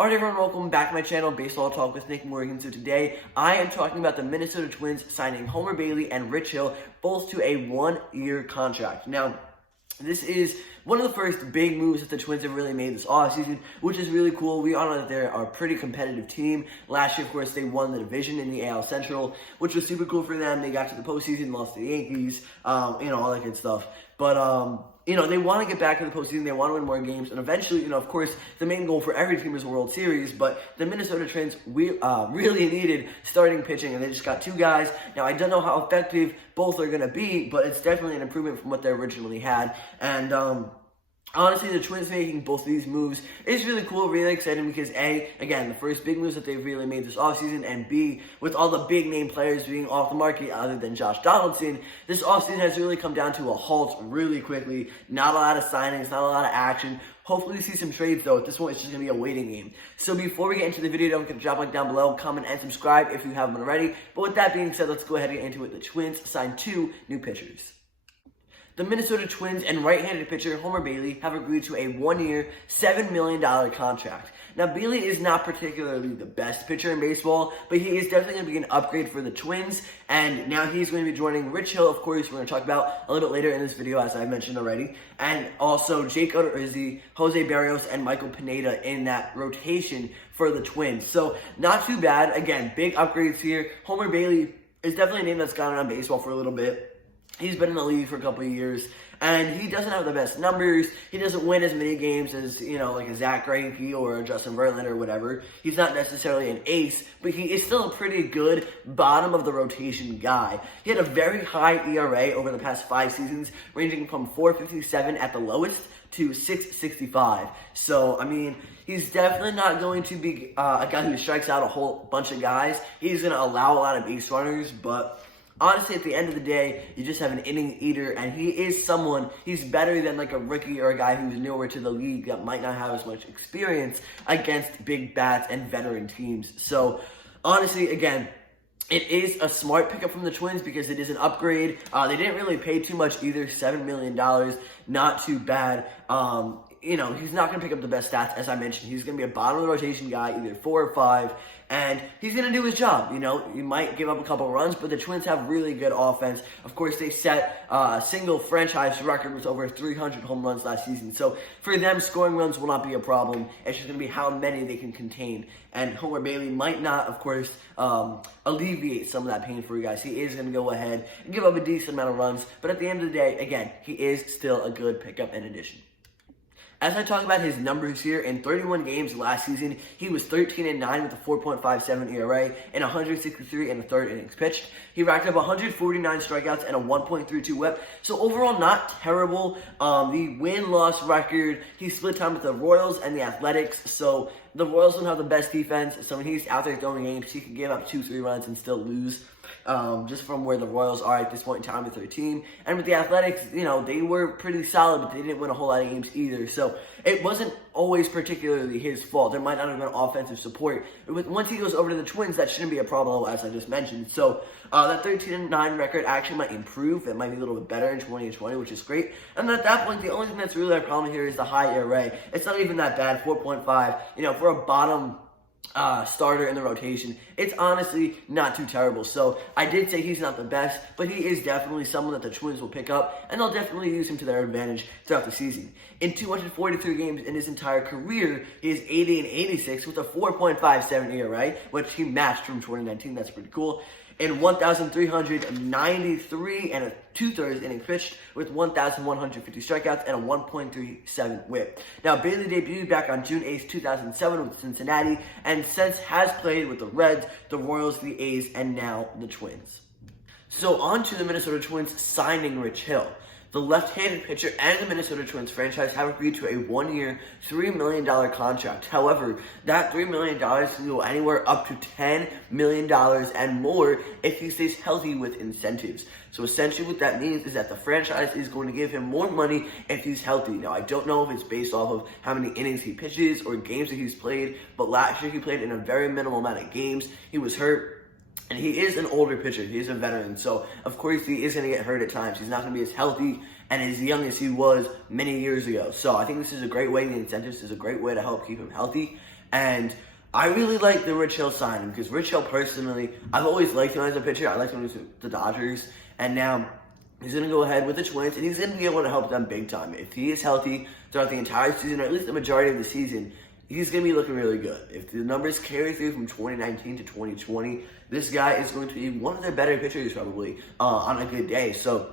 Alright everyone, welcome back to my channel, Baseball Talk with Nick Morgan. So today, I am talking about the Minnesota Twins signing Homer Bailey and Rich Hill, both to a one-year contract. Now, this is one of the first big moves that the Twins have really made this offseason, which is really cool. We all know that they're a pretty competitive team. Last year, of course, they won the division in the AL Central, which was super cool for them. They got to the postseason, lost to the Yankees, all that good stuff. But, they want to get back to the postseason. They want to win more games. And eventually, of course, the main goal for every team is World Series. But the Minnesota Twins really needed starting pitching, and they just got two guys. Now, I don't know how effective both are going to be, but it's definitely an improvement from what they originally had. And, honestly, the Twins making both of these moves is really cool, really exciting because A, again, the first big moves that they've really made this offseason, and B, with all the big name players being off the market other than Josh Donaldson, this offseason has really come down to a halt really quickly. Not a lot of signings, not a lot of action. Hopefully we see some trades though. At this point, it's just going to be a waiting game. So before we get into the video, don't forget to drop a like down below, comment, and subscribe if you haven't already. But with that being said, let's go ahead and get into it. The Twins signed two new pitchers. The Minnesota Twins and right-handed pitcher Homer Bailey have agreed to a one-year, $7 million contract. Now, Bailey is not particularly the best pitcher in baseball, but he is definitely going to be an upgrade for the Twins, and now he's going to be joining Rich Hill, of course, we're going to talk about a little bit later in this video, as I mentioned already, and also Jake Odorizzi, Jose Barrios, and Michael Pineda in that rotation for the Twins. So, not too bad. Again, big upgrades here. Homer Bailey is definitely a name that's gone around baseball for a little bit. He's been in the league for a couple of years, and he doesn't have the best numbers. He doesn't win as many games as, like a Zach Greinke or a Justin Verlander or whatever. He's not necessarily an ace, but he is still a pretty good bottom-of-the-rotation guy. He had a very high ERA over the past 5 seasons, ranging from 4.57 at the lowest to 6.65. So, he's definitely not going to be a guy who strikes out a whole bunch of guys. He's going to allow a lot of base runners, but honestly, at the end of the day, you just have an inning eater, and he is he's better than like a rookie or a guy who's newer to the league that might not have as much experience against big bats and veteran teams. So, honestly, again, it is a smart pickup from the Twins because it is an upgrade. They didn't really pay too much either, $7 million, not too bad. He's not going to pick up the best stats, as I mentioned. He's going to be a bottom-of-the-rotation guy, either 4 or 5, and he's going to do his job. He might give up a couple runs, but the Twins have really good offense. Of course, they set a single franchise record with over 300 home runs last season. So for them, scoring runs will not be a problem. It's just going to be how many they can contain. And Homer Bailey might not, of course, alleviate some of that pain for you guys. He is going to go ahead and give up a decent amount of runs. But at the end of the day, again, he is still a good pickup in addition. As I talk about his numbers here, in 31 games last season, he was 13-9 with a 4.57 ERA and 163 and a third innings pitched. He racked up 149 strikeouts and a 1.32 WHIP. So overall, not terrible. The win-loss record, he split time with the Royals and the Athletics. So the Royals don't have the best defense. So when he's out there throwing games, he can give up 2-3 runs and still lose. Just from where the Royals are at this point in time with their team. And with the Athletics, they were pretty solid, but they didn't win a whole lot of games either. So it wasn't always particularly his fault. There might not have been offensive support. Once he goes over to the Twins, that shouldn't be a problem, as I just mentioned. So that 13-9 record actually might improve. It might be a little bit better in 2020, which is great. And at that point, the only thing that's really a problem here is the high ERA. It's not even that bad, 4.5. For a bottom starter in the rotation, it's honestly not too terrible. So I did say he's not the best, but he is definitely someone that the Twins will pick up, and they'll definitely use him to their advantage throughout the season. In 243 games in his entire career, he is 80-86 with a 4.57 ERA, which he matched from 2019. That's pretty cool. In 1,393 and a 2/3 innings pitched with 1,150 strikeouts and a 1.37 WHIP. Now, Bailey debuted back on June 8, 2007 with Cincinnati, and since has played with the Reds, the Royals, the A's, and now the Twins. So on to the Minnesota Twins signing Rich Hill. The left-handed pitcher and the Minnesota Twins franchise have agreed to a one-year, $3 million contract. However, that $3 million can go anywhere up to $10 million and more if he stays healthy with incentives. So essentially what that means is that the franchise is going to give him more money if he's healthy. Now, I don't know if it's based off of how many innings he pitches or games that he's played, but last year he played in a very minimal amount of games. He was hurt. And he is an older pitcher. He is a veteran. So, of course, he is going to get hurt at times. He's not going to be as healthy and as young as he was many years ago. So, I think this is a great way. The incentives is a great way to help keep him healthy. And I really like the Rich Hill signing because Rich Hill personally, I've always liked him as a pitcher. I liked him with the Dodgers, and now he's going to go ahead with the Twins, and he's going to be able to help them big time. If he is healthy throughout the entire season, or at least the majority of the season, he's going to be looking really good. If the numbers carry through from 2019 to 2020, this guy is going to be one of their better pitchers probably on a good day. So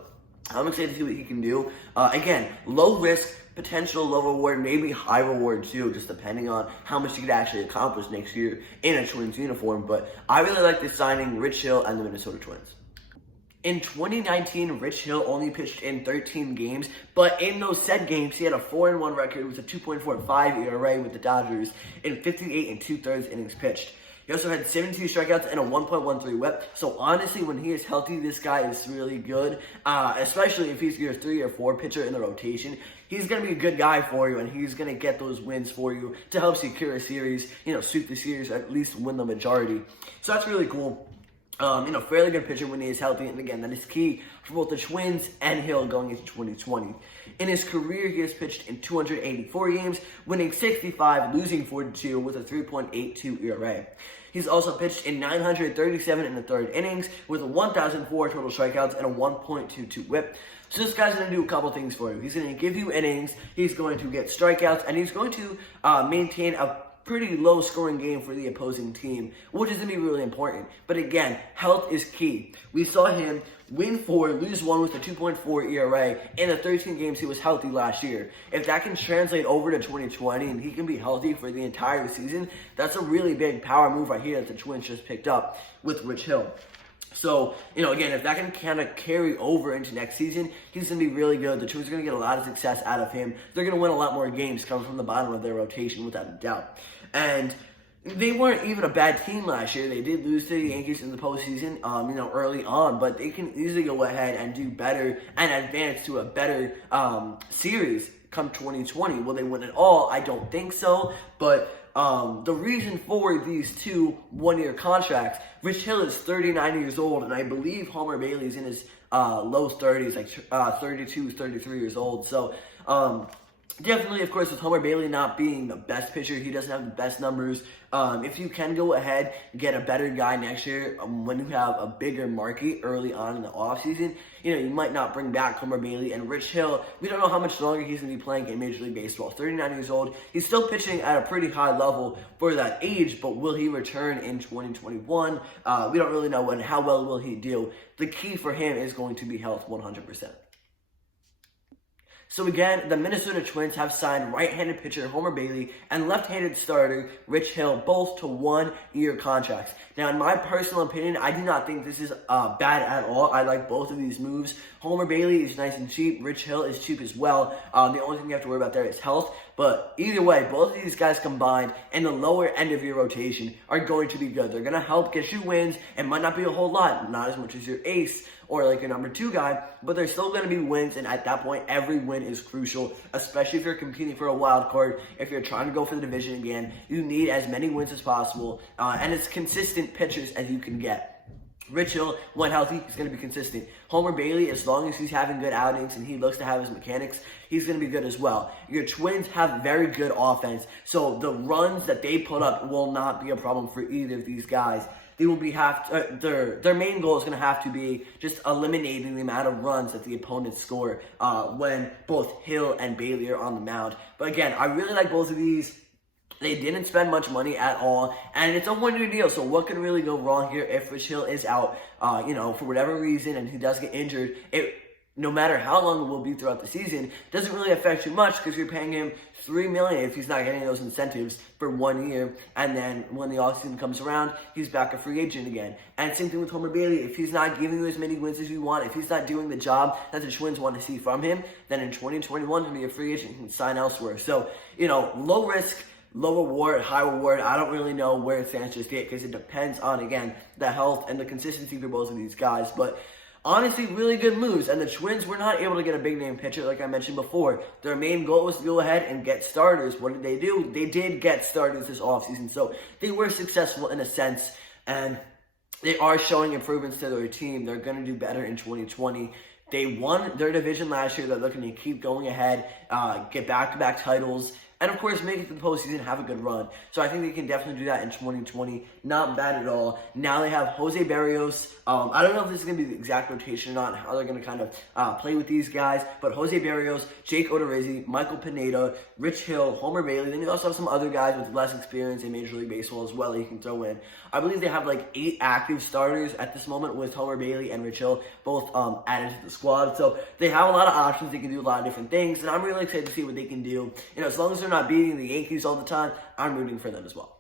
I'm excited to see what he can do. Again, low risk, potential low reward, maybe high reward too, just depending on how much he could actually accomplish next year in a Twins uniform. But I really like this signing, Rich Hill and the Minnesota Twins. In 2019, Rich Hill only pitched in 13 games, but in those said games, he had a 4-1 record with a 2.45 ERA with the Dodgers in 58 and 2/3 innings pitched. He also had 72 strikeouts and a 1.13 whip. So honestly, when he is healthy, this guy is really good, especially if he's your 3 or 4 pitcher in the rotation. He's going to be a good guy for you, and he's going to get those wins for you to help secure a series, sweep the series, at least win the majority. So that's really cool. Fairly good pitcher when he is healthy, and again, that is key for both the Twins and Hill going into 2020. In his career, he has pitched in 284 games, winning 65, losing 42 with a 3.82 ERA. He's also pitched in 937 in the third innings with 1,004 total strikeouts and a 1.22 whip. So this guy's going to do a couple things for you. He's going to give you innings, he's going to get strikeouts, and he's going to maintain a pretty low scoring game for the opposing team, which is going to be really important. But again, health is key. We saw him win 4, lose 1 with a 2.4 ERA in the 13 games he was healthy last year. If that can translate over to 2020 and he can be healthy for the entire season, that's a really big power move right here that the Twins just picked up with Rich Hill. So, again, if that can kind of carry over into next season, he's going to be really good. The Twins are going to get a lot of success out of him. They're going to win a lot more games coming from the bottom of their rotation, without a doubt. And they weren't even a bad team last year. They did lose to the Yankees in the postseason, early on, but they can easily go ahead and do better and advance to a better series come 2020. Will they win it all? I don't think so, but the reason for these 2 one-year contracts, Rich Hill is 39 years old, and I believe Homer Bailey's in his low 30s, like 32, 33 years old. So definitely, of course, with Homer Bailey not being the best pitcher, he doesn't have the best numbers. If you can go ahead and get a better guy next year, when you have a bigger market early on in the offseason, you might not bring back Homer Bailey. And Rich Hill, we don't know how much longer he's going to be playing in Major League Baseball. 39 years old. He's still pitching at a pretty high level for that age, but will he return in 2021? We don't really know when. How well will he do? The key for him is going to be health 100%. So again, the Minnesota Twins have signed right-handed pitcher Homer Bailey and left-handed starter Rich Hill, both to 1-year contracts. Now, in my personal opinion, I do not think this is bad at all. I like both of these moves. Homer Bailey is nice and cheap. Rich Hill is cheap as well. The only thing you have to worry about there is health. But either way, both of these guys combined in the lower end of your rotation are going to be good. They're going to help get you wins. It might not be a whole lot, not as much as your ace or like your number 2 guy, but there's still going to be wins, and at that point, every win is crucial, especially if you're competing for a wild card. If you're trying to go for the division again, you need as many wins as possible, and as consistent pitchers as you can get. Rich Hill, when healthy, he's going to be consistent. Homer Bailey, as long as he's having good outings and he looks to have his mechanics, he's going to be good as well. Your Twins have very good offense, so the runs that they put up will not be a problem for either of these guys. They will be their main goal is going to have to be just eliminating the amount of runs that the opponents score when both Hill and Bailey are on the mound. But again, I really like both of these. They didn't spend much money at all, and it's a one-year deal, so what can really go wrong here if Rich Hill is out, for whatever reason, and he does get injured? No matter how long it will be throughout the season, doesn't really affect you much because you're paying him $3 million if he's not getting those incentives for 1 year, and then when the offseason comes around, he's back a free agent again. And same thing with Homer Bailey. If he's not giving you as many wins as you want, if he's not doing the job that the Twins want to see from him, then in 2021 he'll be a free agent and can sign elsewhere. So, low risk, low reward, high reward. I don't really know where it stands just yet because it depends on, again, the health and the consistency for both of these guys. But honestly, really good moves. And the Twins were not able to get a big-name pitcher, like I mentioned before. Their main goal was to go ahead and get starters. What did they do? They did get starters this offseason. So they were successful in a sense. And they are showing improvements to their team. They're going to do better in 2020. They won their division last year. They're looking to keep going ahead, get back-to-back titles. and of course make it to the postseason, have a good run. So I think they can definitely do that in 2020. Not bad at all. Now they have Jose Barrios. I don't know if this is going to be the exact rotation or not, how they're going to kind of play with these guys, but Jose Barrios, Jake Odorizzi, Michael Pineda, Rich Hill, Homer Bailey. Then you also have some other guys with less experience in Major League Baseball as well that you can throw in. I believe they have like 8 active starters at this moment with Homer Bailey and Rich Hill both added to the squad. So they have a lot of options. They can do a lot of different things, and I'm really excited to see what they can do. As long as they're not beating the Yankees all the time, I'm rooting for them as well.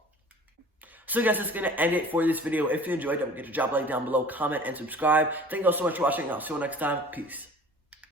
So guys, that's going to end it for this video. If you enjoyed, don't forget to drop a like down below, comment, and subscribe. Thank you all so much for watching. I'll see you next time. Peace.